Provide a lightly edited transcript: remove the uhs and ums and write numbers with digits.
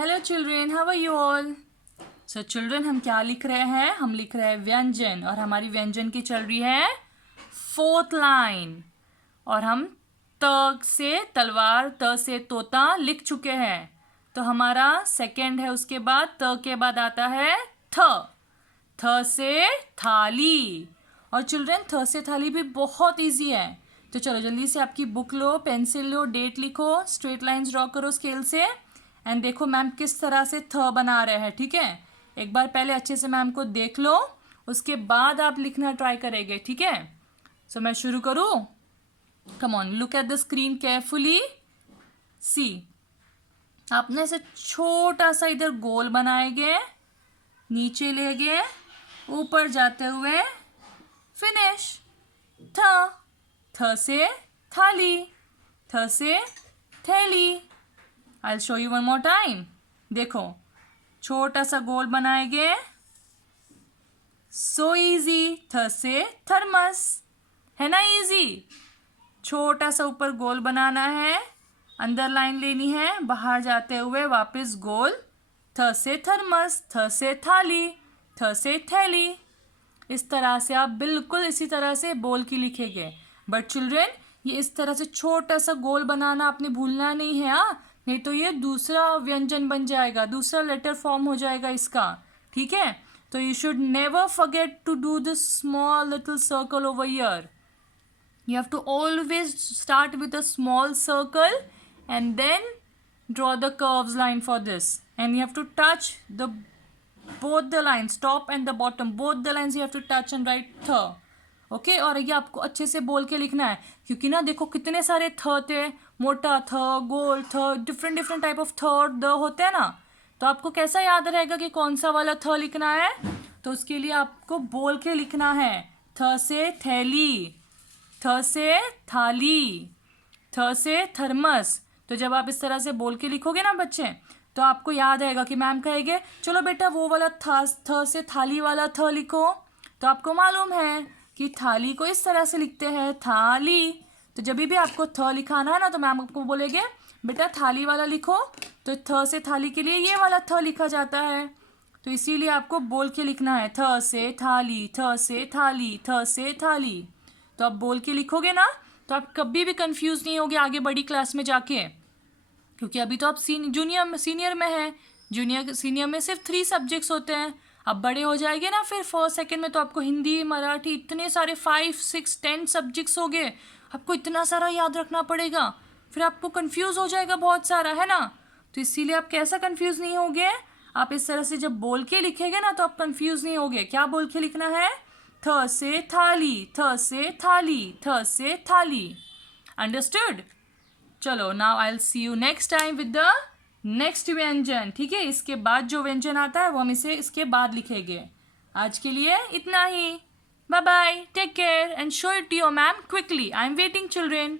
Hello children, how are you all? So children, हम क्या लिख रहे हैं? हम लिख रहे हैं व्यंजन, और हमारी व्यंजन की चल रही है 4th लाइन। और हम त से तलवार, त से तोता लिख चुके हैं। तो हमारा सेकंड है, उसके बाद त के बाद आता है थ। थ से थाली। और चिल्ड्रेन, थ से थाली भी बहुत इजी है। तो चलो जल्दी से आपकी बुक लो, पेंसिल लो, डेट लिखो, स्ट्रेट लाइंस ड्रॉ करो स्केल से, एंड देखो मैम किस तरह से थ बना रहे हैं। ठीक है, एक बार पहले अच्छे से मैम को देख लो, उसके बाद आप लिखना ट्राई करेंगे। ठीक है, सो मैं शुरू करूँ? Come on, look at the screen carefully, see. आपने ऐसे छोटा सा इधर गोल बनाएंगे, नीचे ले गए, ऊपर जाते हुए फिनिश। थ। थ से थाली, थ से थैली। I will show you one more time. देखो, छोटा सा गोल बनाएंगे, सो इजी। थ से थर्मस, है ना इजी? छोटा सा ऊपर गोल बनाना है, अंदर लाइन लेनी है, बाहर जाते हुए वापस गोल। थ से थर्मस, थ से थाली, थ से थैली। इस तरह से आप बिल्कुल इसी तरह से बोल के लिखेंगे। बट चिल्ड्रेन, ये इस तरह से छोटा सा गोल बनाना आपने भूलना नहीं है, हाँ? नहीं तो ये दूसरा व्यंजन बन जाएगा, दूसरा लेटर फॉर्म हो जाएगा इसका। ठीक है, तो you should never forget to do this small little circle over here. You have to always start with a small circle and then draw the curves line for this, and you have to touch the both the lines, top and the bottom, both the lines you have to touch and write th. Okay, और ये आपको अच्छे से बोल के लिखना है, क्योंकि ना देखो कितने सारे थ थे, मोटा थ, गोल थ, डिफरेंट डिफरेंट टाइप ऑफ थ और द होते हैं ना। तो आपको कैसा याद रहेगा कि कौन सा वाला थ लिखना है? तो उसके लिए आपको बोल के लिखना है। थ से थैली, थ से थाली, थ से थर्मस। तो जब आप इस तरह से बोल के लिखोगे ना बच्चे, तो आपको याद आएगा कि मैम कहेंगे चलो बेटा वो वाला थ से थाली वाला थ लिखो। तो आपको मालूम है कि थाली को इस तरह से लिखते हैं, थाली। तो जब भी आपको थ लिखाना है ना, तो मैम आपको बोलेंगे बेटा थाली वाला लिखो। तो थ से थाली के लिए ये वाला थ लिखा जाता है। तो इसीलिए आपको बोल के लिखना है, थ से थाली, थ से थाली, थ से थाली। तो आप बोल के लिखोगे ना, तो आप कभी भी कंफ्यूज नहीं होगे आगे बड़ी क्लास में जाके, क्योंकि अभी तो आप सीनियर में है। जूनियर सीनियर में सिर्फ 3 सब्जेक्ट्स होते हैं। अब बड़े हो जाएंगे ना, फिर 1st सेकंड में तो आपको हिंदी, मराठी, इतने सारे 5, 6, 10 सब्जेक्ट्स हो गए। आपको इतना सारा याद रखना पड़ेगा, फिर आपको कंफ्यूज हो जाएगा बहुत सारा, है ना? तो इसीलिए आप कैसा कंफ्यूज नहीं होगे, आप इस तरह से जब बोल के लिखेंगे ना, तो आप कंफ्यूज नहीं होगे। क्या बोल के लिखना है? थ से थाली, थ से थाली, थ से थाली। अंडरस्टूड? चलो, now I will see you next time with the next व्यंजन। ठीक है, इसके बाद जो व्यंजन आता है वो हम इसे इसके बाद लिखेंगे। आज के लिए इतना ही। Bye bye, take care and show it to your ma'am quickly. I am waiting children.